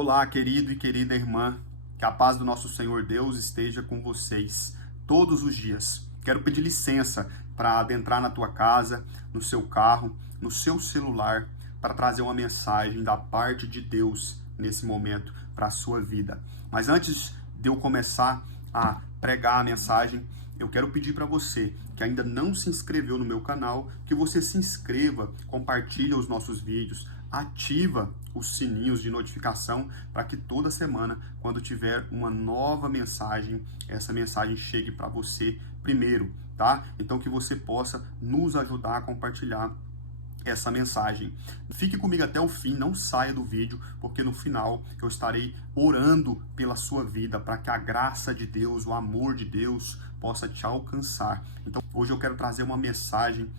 Olá, querido e querida irmã, que a paz do nosso Senhor Deus esteja com vocês todos os dias. Quero pedir licença para adentrar na tua casa, no seu carro, no seu celular, para trazer uma mensagem da parte de Deus nesse momento para a sua vida. Mas antes de eu começar a pregar a mensagem, eu quero pedir para você que ainda não se inscreveu no meu canal, que você se inscreva, compartilhe os nossos vídeos, ativa os sininhos de notificação para que toda semana, quando tiver uma nova mensagem, essa mensagem chegue para você primeiro, tá? Então que você possa nos ajudar a compartilhar essa mensagem. Fique comigo até o fim, não saia do vídeo, porque no final eu estarei orando pela sua vida, para que a graça de Deus, o amor de Deus possa te alcançar. Então hoje eu quero trazer uma mensagem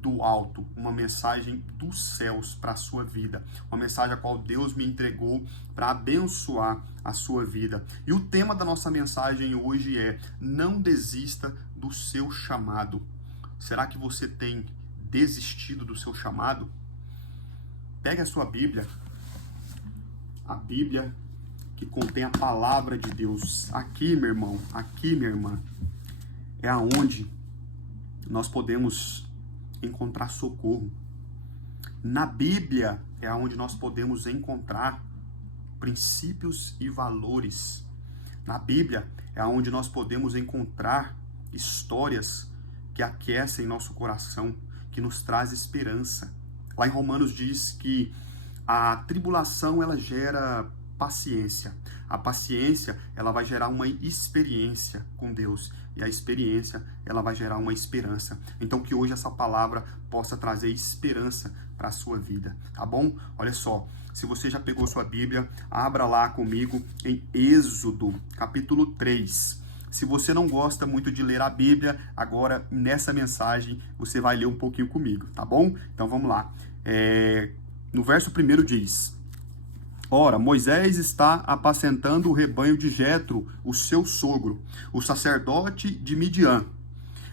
do alto, uma mensagem dos céus para a sua vida, uma mensagem a qual Deus me entregou para abençoar a sua vida. E o tema da nossa mensagem hoje é: não desista do seu chamado. Será que você tem desistido do seu chamado? Pegue a sua Bíblia, a Bíblia que contém a palavra de Deus. Aqui, meu irmão, aqui, minha irmã, é aonde nós podemos encontrar socorro. Na Bíblia é onde nós podemos encontrar princípios e valores. Na Bíblia é onde nós podemos encontrar histórias que aquecem nosso coração, que nos traz esperança. Lá em Romanos diz que a tribulação ela gera paciência. A paciência ela vai gerar uma experiência com Deus. E a experiência, ela vai gerar uma esperança. Então, que hoje essa palavra possa trazer esperança para a sua vida, tá bom? Olha só, se você já pegou sua Bíblia, abra lá comigo em Êxodo, capítulo 3. Se você não gosta muito de ler a Bíblia, agora, nessa mensagem, você vai ler um pouquinho comigo, tá bom? Então, vamos lá. No verso 1 diz: Ora, Moisés está apacentando o rebanho de Jetro, o seu sogro, o sacerdote de Midian.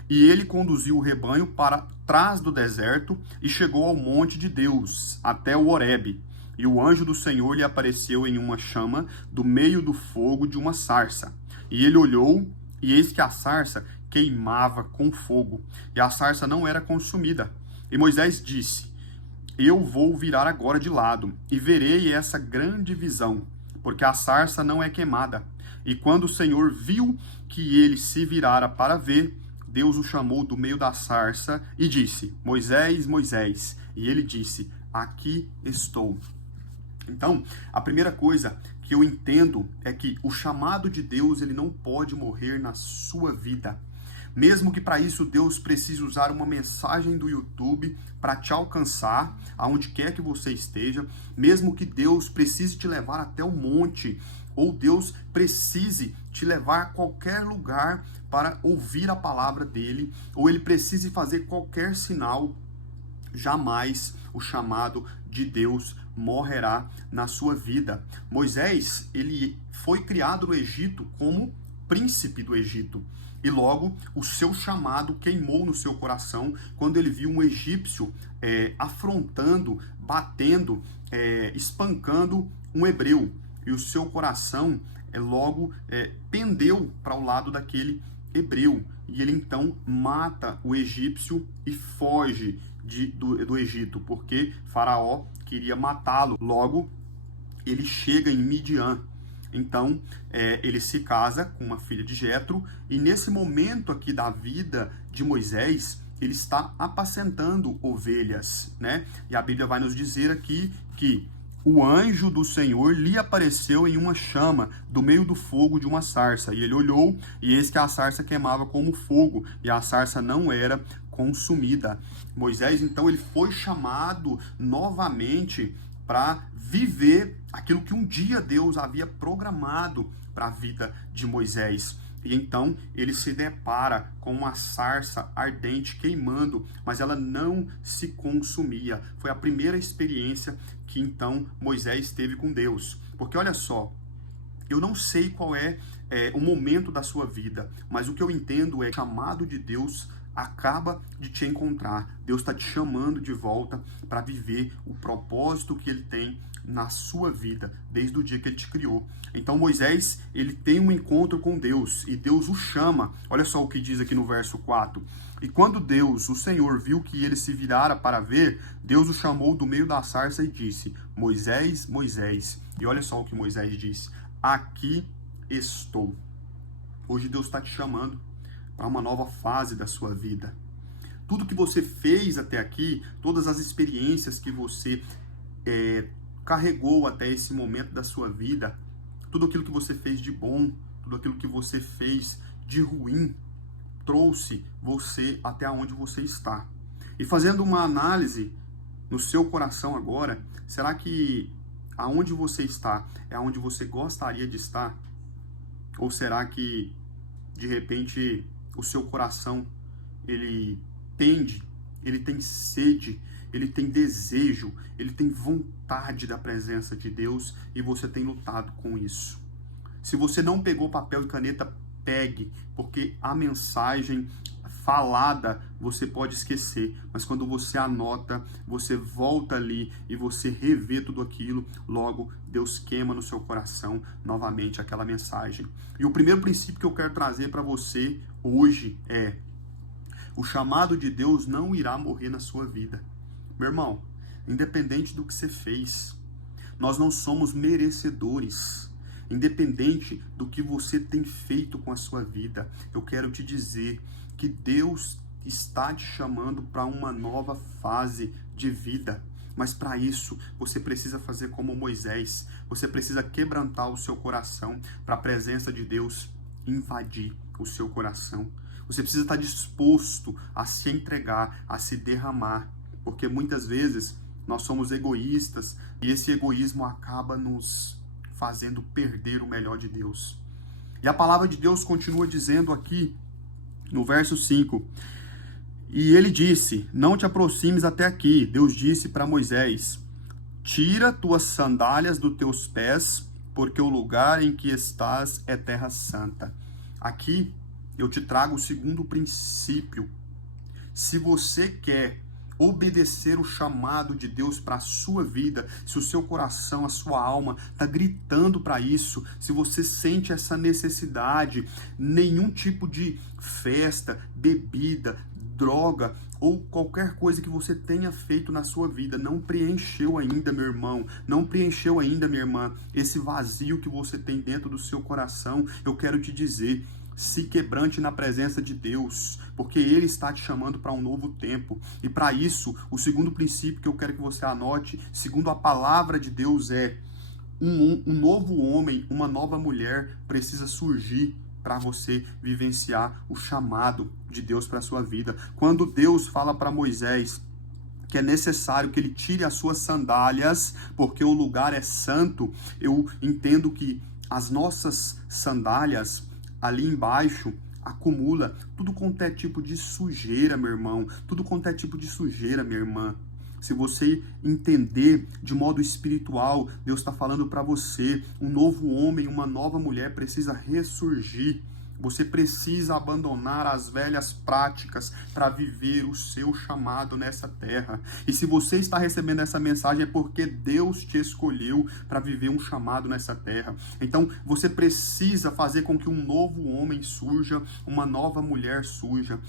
E ele conduziu o rebanho para trás do deserto e chegou ao monte de Deus, até o Horebe. E o anjo do Senhor lhe apareceu em uma chama do meio do fogo de uma sarça. E ele olhou, e eis que a sarça queimava com fogo, e a sarça não era consumida. E Moisés disse: Eu vou virar agora de lado, e verei essa grande visão, porque a sarça não é queimada. E quando o Senhor viu que ele se virara para ver, Deus o chamou do meio da sarça e disse: Moisés, Moisés. E ele disse: Aqui estou. Então, a primeira coisa que eu entendo é que o chamado de Deus ele não pode morrer na sua vida. Mesmo que para isso Deus precise usar uma mensagem do YouTube para te alcançar, aonde quer que você esteja, mesmo que Deus precise te levar até o monte, ou Deus precise te levar a qualquer lugar para ouvir a palavra dele, ou ele precise fazer qualquer sinal, jamais o chamado de Deus morrerá na sua vida. Moisés, ele foi criado no Egito como príncipe do Egito. E logo o seu chamado queimou no seu coração quando ele viu um egípcio afrontando, batendo, espancando um hebreu. E o seu coração logo pendeu para o lado daquele hebreu. E ele então mata o egípcio e foge do Egito, porque Faraó queria matá-lo. Logo, ele chega em Midian. Então, ele se casa com uma filha de Jetro, e nesse momento aqui da vida de Moisés, ele está apacentando ovelhas, né? E a Bíblia vai nos dizer aqui que o anjo do Senhor lhe apareceu em uma chama do meio do fogo de uma sarça. E ele olhou, e eis que a sarça queimava como fogo, e a sarça não era consumida. Moisés, então, ele foi chamado novamente para viver aquilo que um dia Deus havia programado para a vida de Moisés. E então ele se depara com uma sarça ardente queimando, mas ela não se consumia. Foi a primeira experiência que então Moisés teve com Deus. Porque olha só, eu não sei qual é o momento da sua vida, mas o que eu entendo é que o chamado de Deus acaba de te encontrar. Deus está te chamando de volta para viver o propósito que Ele tem na sua vida, desde o dia que ele te criou. Então Moisés, ele tem um encontro com Deus, e Deus o chama. Olha só o que diz aqui no verso 4. E quando Deus, o Senhor, viu que ele se virara para ver, Deus o chamou do meio da sarça e disse: Moisés, Moisés. E olha só o que Moisés disse: aqui estou. Hoje Deus está te chamando para uma nova fase da sua vida. Tudo que você fez até aqui, todas as experiências que você carregou até esse momento da sua vida, tudo aquilo que você fez de bom, tudo aquilo que você fez de ruim, trouxe você até onde você está. E fazendo uma análise no seu coração agora, será que aonde você está é aonde você gostaria de estar? Ou será que, de repente, o seu coração, ele tende, ele tem sede, ele tem desejo, ele tem vontade da presença de Deus e você tem lutado com isso? Se você não pegou papel e caneta, pegue, porque a mensagem falada você pode esquecer, mas quando você anota, você volta ali e você revê tudo aquilo, logo Deus queima no seu coração novamente aquela mensagem. E o primeiro princípio que eu quero trazer para você hoje é: o chamado de Deus não irá morrer na sua vida. Meu irmão, independente do que você fez, nós não somos merecedores. Independente do que você tem feito com a sua vida, eu quero te dizer que Deus está te chamando para uma nova fase de vida. Mas para isso, você precisa fazer como Moisés. Você precisa quebrantar o seu coração para a presença de Deus invadir o seu coração. Você precisa estar disposto a se entregar, a se derramar. Porque muitas vezes nós somos egoístas e esse egoísmo acaba nos fazendo perder o melhor de Deus. E a palavra de Deus continua dizendo aqui, no verso 5, e ele disse: não te aproximes até aqui. Deus disse para Moisés: tira tuas sandálias dos teus pés, porque o lugar em que estás é terra santa. Aqui eu te trago o segundo princípio. Se você quer obedecer o chamado de Deus para a sua vida, se o seu coração, a sua alma está gritando para isso, se você sente essa necessidade, nenhum tipo de festa, bebida, droga ou qualquer coisa que você tenha feito na sua vida não preencheu ainda, meu irmão, não preencheu ainda, minha irmã, esse vazio que você tem dentro do seu coração, eu quero te dizer: se quebrante na presença de Deus, porque Ele está te chamando para um novo tempo. E para isso, o segundo princípio que eu quero que você anote, segundo a palavra de Deus, é um novo homem, uma nova mulher precisa surgir para você vivenciar o chamado de Deus para a sua vida. Quando Deus fala para Moisés que é necessário que ele tire as suas sandálias, porque o lugar é santo, eu entendo que as nossas sandálias ali embaixo acumula tudo quanto é tipo de sujeira, meu irmão, tudo quanto é tipo de sujeira, minha irmã. Se você entender de modo espiritual, Deus está falando para você, um novo homem, uma nova mulher precisa ressurgir. Você precisa abandonar as velhas práticas para viver o seu chamado nessa terra. E se você está recebendo essa mensagem é porque Deus te escolheu para viver um chamado nessa terra. Então você precisa fazer com que um novo homem surja, uma nova mulher surja.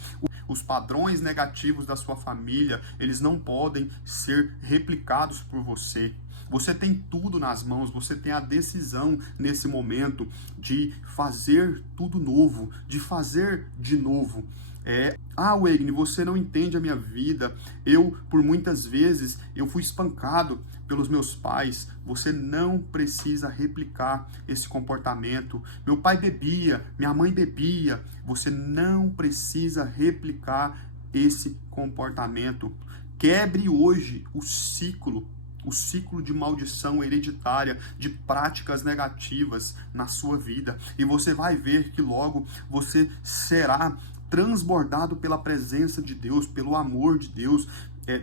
Os padrões negativos da sua família, eles não podem ser replicados por você. Você tem tudo nas mãos, você tem a decisão nesse momento de fazer tudo novo, de fazer de novo. Wagner, você não entende a minha vida. Por muitas vezes, eu fui espancado pelos meus pais. Você não precisa replicar esse comportamento. Meu pai bebia, minha mãe bebia. Você não precisa replicar esse comportamento. Quebre hoje o ciclo de maldição hereditária, de práticas negativas na sua vida. E você vai ver que logo você será transbordado pela presença de Deus, pelo amor de Deus,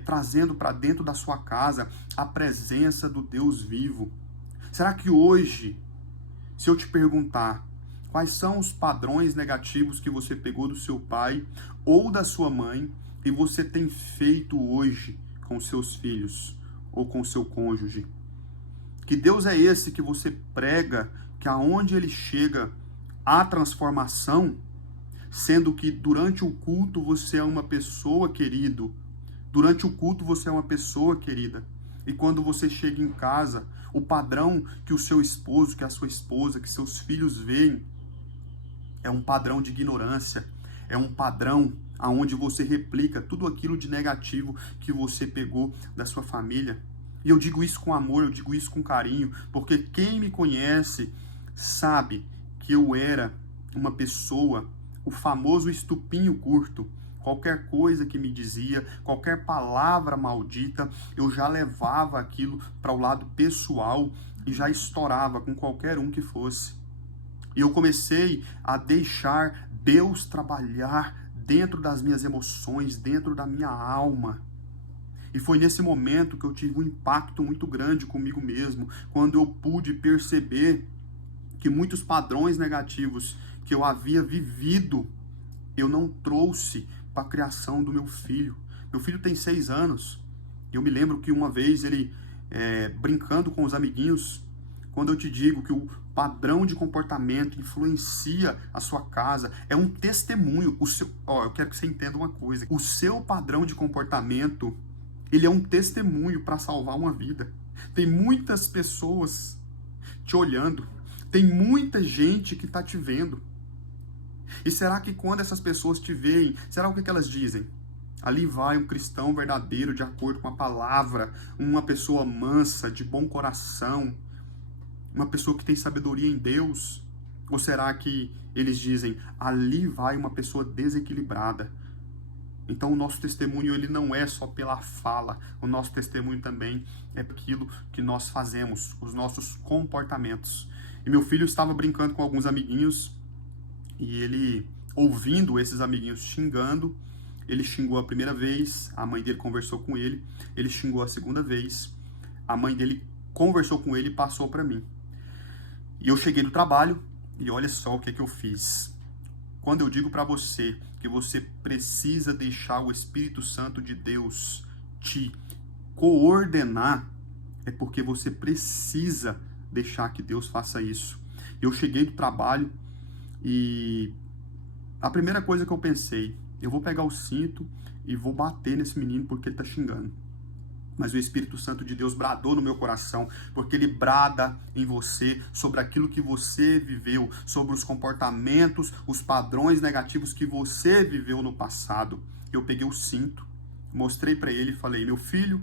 trazendo para dentro da sua casa a presença do Deus vivo. Será que hoje, se eu te perguntar quais são os padrões negativos que você pegou do seu pai ou da sua mãe e você tem feito hoje com seus filhos ou com seu cônjuge? Que Deus é esse que você prega, que aonde ele chega há transformação, sendo que durante o culto você é uma pessoa, querido. Durante o culto você é uma pessoa, querida. E quando você chega em casa, o padrão que o seu esposo, que a sua esposa, que seus filhos veem, é um padrão de ignorância, é um padrão aonde você replica tudo aquilo de negativo que você pegou da sua família. E eu digo isso com amor, eu digo isso com carinho, porque quem me conhece sabe que eu era uma pessoa, o famoso estupinho curto. Qualquer coisa que me dizia, qualquer palavra maldita, eu já levava aquilo para o lado pessoal e já estourava com qualquer um que fosse. E eu comecei a deixar Deus trabalhar dentro das minhas emoções, dentro da minha alma. E foi nesse momento que eu tive um impacto muito grande comigo mesmo, quando eu pude perceber que muitos padrões negativos que eu havia vivido, eu não trouxe para a criação do meu filho. Meu filho tem 6 anos. Eu me lembro que uma vez ele, brincando com os amiguinhos, quando eu te digo que o padrão de comportamento influencia a sua casa, é um testemunho. Eu quero que você entenda uma coisa. O seu padrão de comportamento, ele é um testemunho para salvar uma vida. Tem muitas pessoas te olhando. Tem muita gente que está te vendo. E será que quando essas pessoas te veem, será o que elas dizem? Ali vai um cristão verdadeiro, de acordo com a palavra, uma pessoa mansa, de bom coração, uma pessoa que tem sabedoria em Deus? Ou será que eles dizem, ali vai uma pessoa desequilibrada? Então o nosso testemunho, ele não é só pela fala, o nosso testemunho também é aquilo que nós fazemos, os nossos comportamentos. E meu filho estava brincando com alguns amiguinhos, e ele, ouvindo esses amiguinhos xingando, ele xingou a primeira vez, a mãe dele conversou com ele, ele xingou a segunda vez, a mãe dele conversou com ele e passou para mim. E eu cheguei do trabalho, e olha só o que eu fiz. Quando eu digo para você que você precisa deixar o Espírito Santo de Deus te coordenar, é porque você precisa deixar que Deus faça isso. Eu cheguei do trabalho e a primeira coisa que eu pensei, eu vou pegar o cinto e vou bater nesse menino porque ele está xingando. Mas o Espírito Santo de Deus bradou no meu coração, porque ele brada em você sobre aquilo que você viveu, sobre os comportamentos, os padrões negativos que você viveu no passado. Eu peguei o cinto, mostrei para ele e falei, meu filho,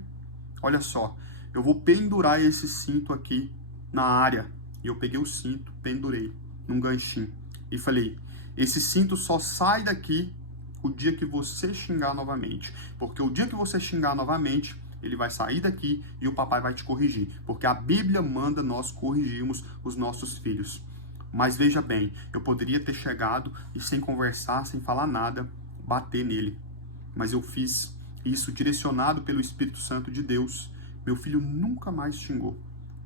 olha só, eu vou pendurar esse cinto aqui na área. E eu peguei o cinto, pendurei num ganchinho e falei, esse cinto só sai daqui o dia que você xingar novamente, porque o dia que você xingar novamente, ele vai sair daqui e o papai vai te corrigir, porque a Bíblia manda nós corrigirmos os nossos filhos. Mas veja bem, eu poderia ter chegado e sem conversar, sem falar nada, bater nele, mas eu fiz isso direcionado pelo Espírito Santo de Deus. Meu filho nunca mais xingou.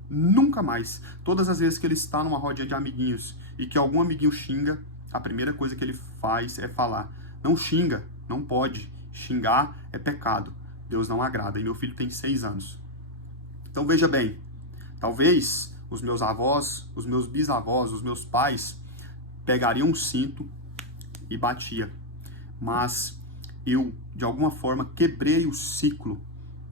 Nunca mais. Todas as vezes que ele está numa rodinha de amiguinhos e que algum amiguinho xinga, a primeira coisa que ele faz é falar, não xinga, não pode, xingar é pecado, Deus não agrada. E meu filho tem 6 anos. Então veja bem, talvez os meus avós, os meus bisavós, os meus pais pegariam um cinto e batia. Mas eu, de alguma forma, quebrei o ciclo.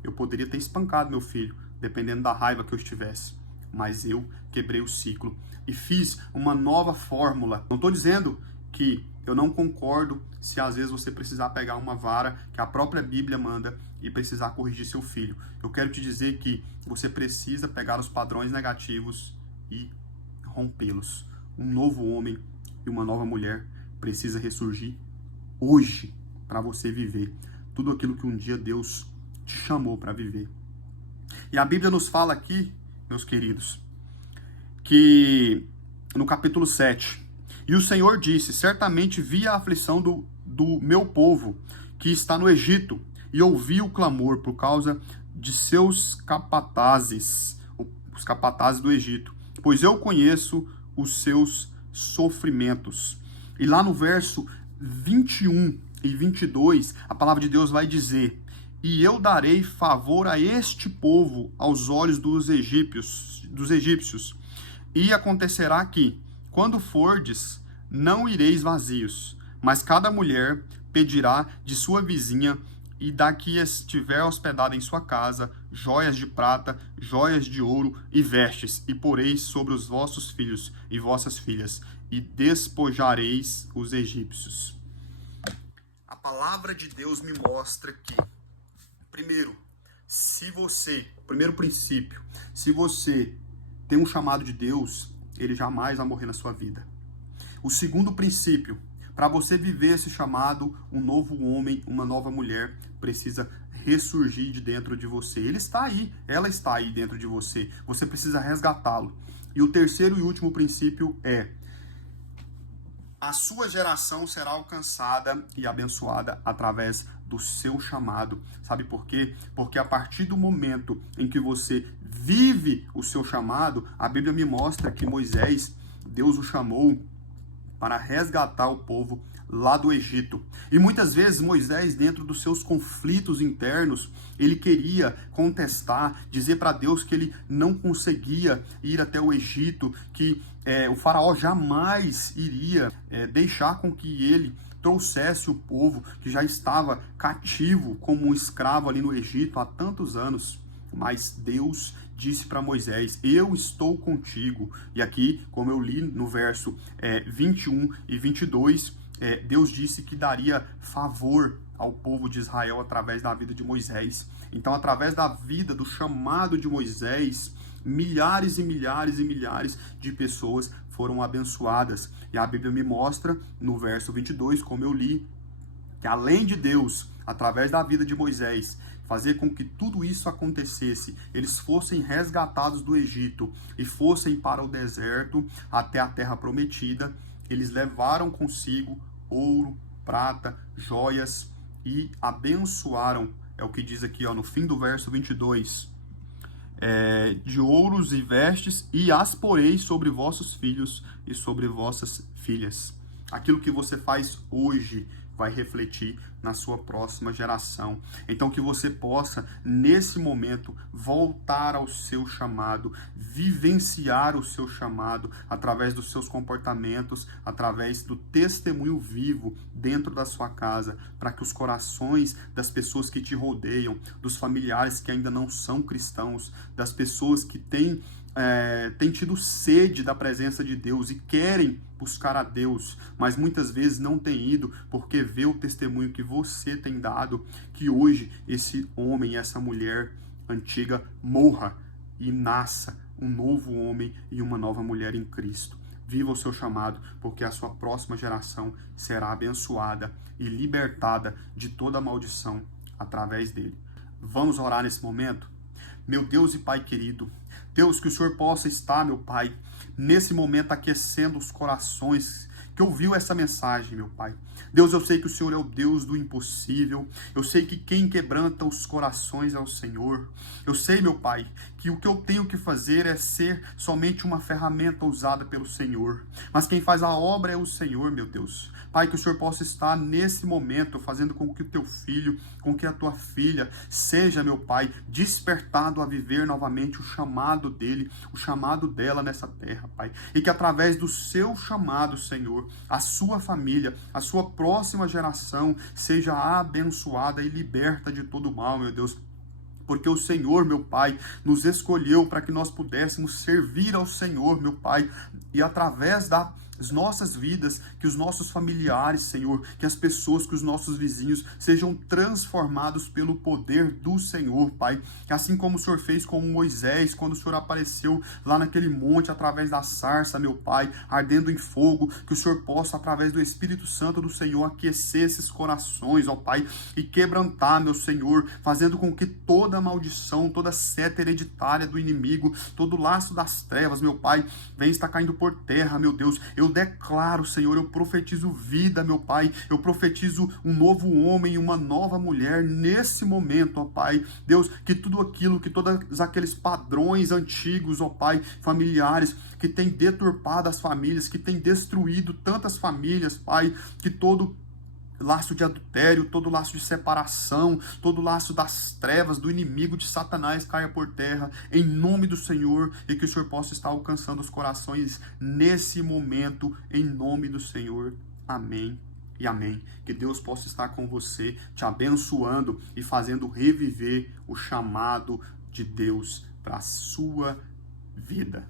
Eu poderia ter espancado meu filho, dependendo da raiva que eu estivesse. Mas eu quebrei o ciclo e fiz uma nova fórmula. Não estou dizendo que eu não concordo se às vezes você precisar pegar uma vara que a própria Bíblia manda e precisar corrigir seu filho. Eu quero te dizer que você precisa pegar os padrões negativos e rompê-los. Um novo homem e uma nova mulher precisa ressurgir hoje para você viver tudo aquilo que um dia Deus te chamou para viver. E a Bíblia nos fala aqui, meus queridos, que no capítulo 7, e o Senhor disse, certamente vi a aflição do meu povo que está no Egito, e ouvi o clamor por causa de seus capatazes, os capatazes do Egito, pois eu conheço os seus sofrimentos. E lá no verso 21 e 22, a palavra de Deus vai dizer, e eu darei favor a este povo aos olhos dos egípcios. E acontecerá que, quando fordes, não ireis vazios, mas cada mulher pedirá de sua vizinha e da que estiver hospedada em sua casa, joias de prata, joias de ouro e vestes, e poreis sobre os vossos filhos e vossas filhas, e despojareis os egípcios. A palavra de Deus me mostra que, primeiro, primeiro princípio, se você tem um chamado de Deus, ele jamais vai morrer na sua vida. O segundo princípio, para você viver esse chamado, um novo homem, uma nova mulher precisa ressurgir de dentro de você. Ele está aí, ela está aí dentro de você. Você precisa resgatá-lo. E o terceiro e último princípio é: a sua geração será alcançada e abençoada através do seu chamado. Sabe por quê? Porque a partir do momento em que você vive o seu chamado, a Bíblia me mostra que Moisés, Deus o chamou para resgatar o povo lá do Egito. E muitas vezes Moisés, dentro dos seus conflitos internos, ele queria contestar, dizer para Deus que ele não conseguia ir até o Egito, que o faraó jamais iria deixar com que ele trouxesse o povo que já estava cativo como um escravo ali no Egito há tantos anos. Mas Deus disse para Moisés: eu estou contigo. E aqui, como eu li no verso 21 e 22, Deus disse que daria favor ao povo de Israel através da vida de Moisés. Então, através da vida, do chamado de Moisés, milhares e milhares e milhares de pessoas foram abençoadas. E a Bíblia me mostra, no verso 22, como eu li, que além de Deus, através da vida de Moisés, fazer com que tudo isso acontecesse, eles fossem resgatados do Egito e fossem para o deserto até a terra prometida, eles levaram consigo ouro, prata, joias e abençoaram, é o que diz aqui no fim do verso 22, de ouros e vestes, e as porei sobre vossos filhos e sobre vossas filhas. Aquilo que você faz hoje vai refletir na sua próxima geração. Então, que você possa, nesse momento, voltar ao seu chamado, vivenciar o seu chamado através dos seus comportamentos, através do testemunho vivo dentro da sua casa, para que os corações das pessoas que te rodeiam, dos familiares que ainda não são cristãos, das pessoas que têm tido sede da presença de Deus e querem buscar a Deus, mas muitas vezes não têm ido porque vê o testemunho que você tem dado, que hoje esse homem, essa mulher antiga morra e nasça um novo homem e uma nova mulher em Cristo. Viva o seu chamado, porque a sua próxima geração será abençoada e libertada de toda maldição através dele. Vamos orar nesse momento? Meu Deus e Pai querido, Deus, que o Senhor possa estar, meu Pai, nesse momento aquecendo os corações que ouviu essa mensagem, meu Pai. Deus, eu sei que o Senhor é o Deus do impossível. Eu sei que quem quebranta os corações é o Senhor. Eu sei, meu Pai, que o que eu tenho que fazer é ser somente uma ferramenta usada pelo Senhor. Mas quem faz a obra é o Senhor, meu Deus. Pai, que o Senhor possa estar nesse momento fazendo com que o teu filho, com que a tua filha seja, meu Pai, despertado a viver novamente o chamado dele, o chamado dela nessa terra, Pai. E que através do seu chamado, Senhor, a sua família, a sua próxima geração seja abençoada e liberta de todo mal, meu Deus. Porque o Senhor, meu Pai, nos escolheu para que nós pudéssemos servir ao Senhor, meu Pai, e através das nossas vidas, que os nossos familiares, Senhor, que as pessoas, que os nossos vizinhos sejam transformados pelo poder do Senhor, Pai. Assim como o Senhor fez com Moisés, quando o Senhor apareceu lá naquele monte, através da sarça, meu Pai, ardendo em fogo, que o Senhor possa, através do Espírito Santo do Senhor, aquecer esses corações, ó Pai, e quebrantar, meu Senhor, fazendo com que toda maldição, toda seta hereditária do inimigo, todo laço das trevas, meu Pai, venha estar caindo por terra, meu Deus. Eu declaro, Senhor, eu profetizo vida, meu Pai, eu profetizo um novo homem e uma nova mulher nesse momento, ó Pai. Deus, que tudo aquilo, que todos aqueles padrões antigos, ó Pai, familiares, que tem deturpado as famílias, que tem destruído tantas famílias, Pai, que todo laço de adultério, todo laço de separação, todo laço das trevas, do inimigo de Satanás caia por terra, em nome do Senhor, e que o Senhor possa estar alcançando os corações nesse momento, em nome do Senhor. Amém e amém. Que Deus possa estar com você, te abençoando e fazendo reviver o chamado de Deus para a sua vida.